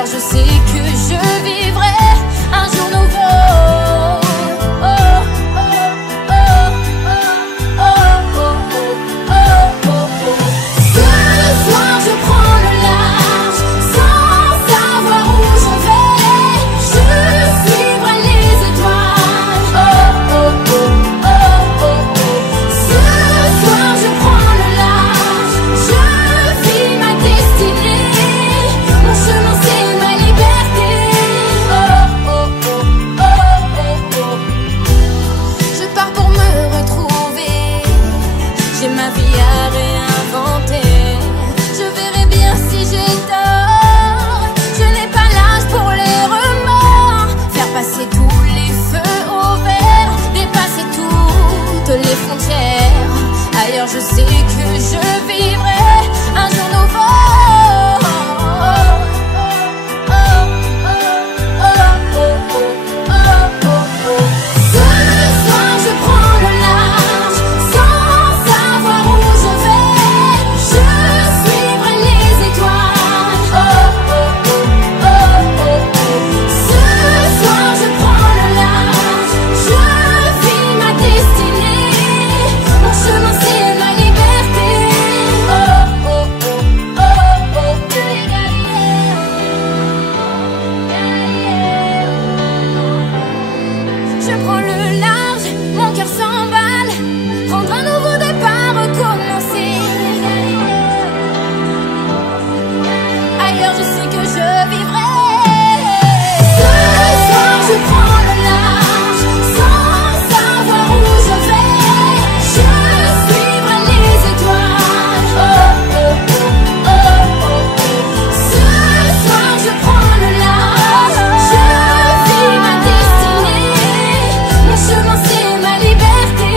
Ailleurs je sais que je vivrai un jour nouveau. Oh, oh, oh, oh, oh, oh, oh, oh. Ce soir je prends le large sans savoir où je vais. Je suivrai les étoiles. Oh, oh, oh, oh, oh, oh. Ce soir je prends le large, je vis ma destinée. Mon chemin c'est ma liberté. Oh, oh, oh, oh, oh, oh. Je pars pour me retrouver. J'ai ma vie à réinventer. Je verrai bien si j'ai tort. Je n'ai pas l'âge pour les remords. Faire passer tous les feux au vert, dépasser toutes les frontières. Ailleurs je sais que je vivrai un jour nouveau. Ce soir je prends le large sans savoir où je vais. Je suivrai les étoiles. Oh, oh, oh, oh, oh, oh. Ce soir je prends le large, je vis ma destinée. Mon chemin c'est ma liberté. Oh, oh, oh, oh, oh, oh. Je prends le large, mon cœur s'emballe. Prendre un nouveau départ, recommencer. Ailleurs je sais que je vivrai. Ce soir je prends le large sans savoir où je vais. Je suivrai les étoiles. Oh, oh, oh, oh, oh, oh. Ce soir je prends le large, je vis ma destinée. Mon chemin c'est ma liberté.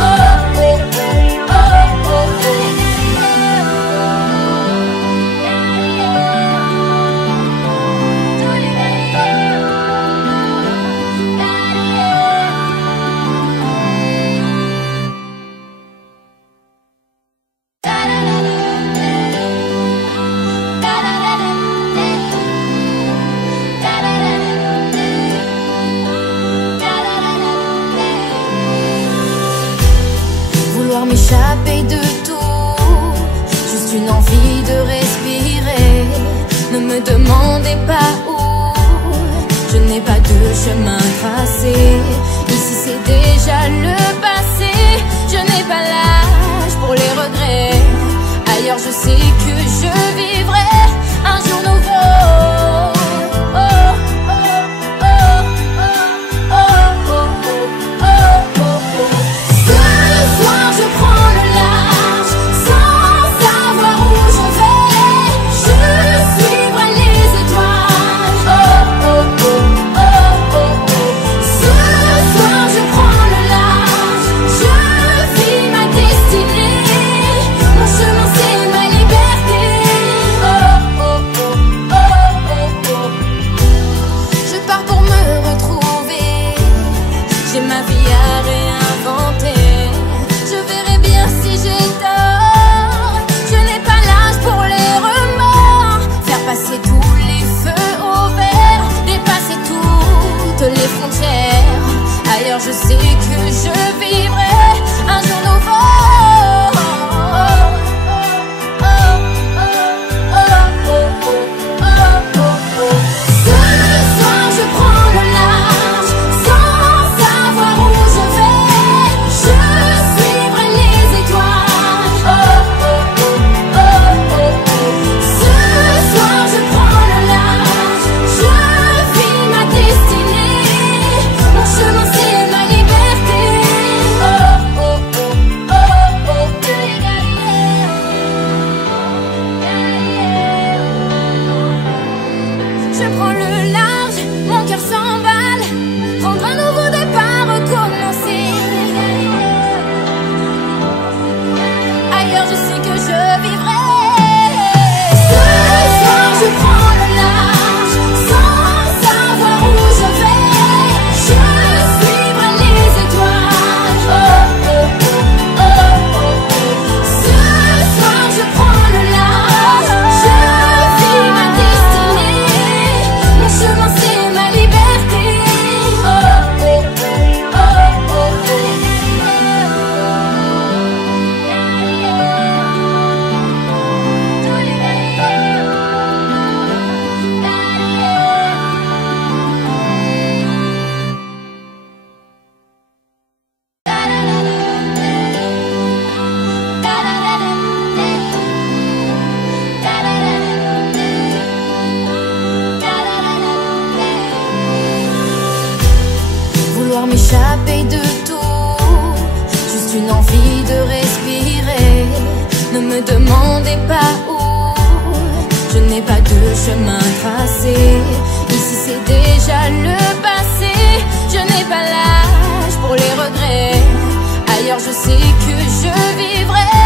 Oh, oh, oh, oh, oh. Vouloir m'échapper de tout, juste une envie de respirer. Ne me demandez pas où, je n'ai pas de chemin tracé. Ici c'est déjà le passé, je n'ai pas l'âge pour les regrets. Ailleurs je sais que je vivrai un jour nouveau. Oh, oh, oh, oh, oh, oh, oh, oh. Ce soir je prends le large sans savoir où je vais. Je suivrai les étoiles. Oh, oh, oh, oh, oh, oh. Ce soir je prends le large, je vis ma destinée. Mon chemin c'est ma liberté. m'échapper de tout. Juste une envie de respirer. Ne me demandez pas où. Je n'ai pas de chemin tracé. Ici c'est déjà le passé. Je n'ai pas l'âge pour les regrets. Ailleurs je sais que je vivrai